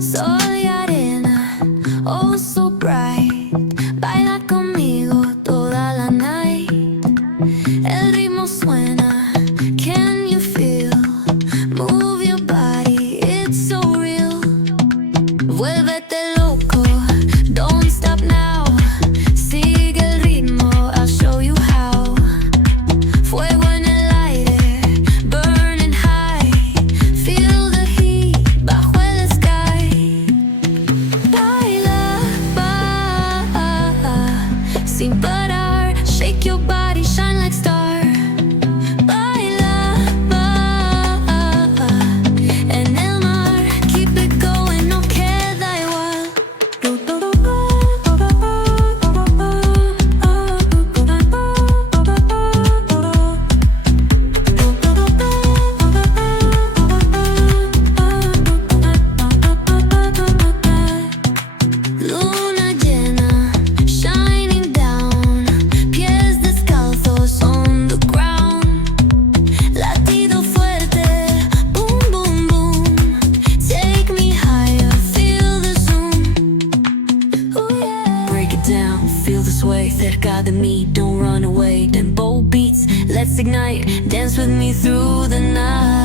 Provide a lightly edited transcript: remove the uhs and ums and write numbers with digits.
Soy arena, oh so bright. Baila conmigo toda la night. El ritmo suena, can you feel? Move your body, it's so real. Vuélvete loco, don't stop now. Sigue el ritmo, I'll show you how. Fuego en el aire, burning high. Feel the heat bajo el sky. Baila, sin parar. Shake your body, shine like star. Baila, en el mar. Keep it going, no queda igual. Luna llena, shining down. Pies descalzos on the ground. Latido fuerte, boom, boom, boom. Take me higher, feel the zoom. Ooh, yeah. Break it down, feel the sway. Cerca de mí, don't run away. Tempo beats, let's ignite. Dance with me through the night.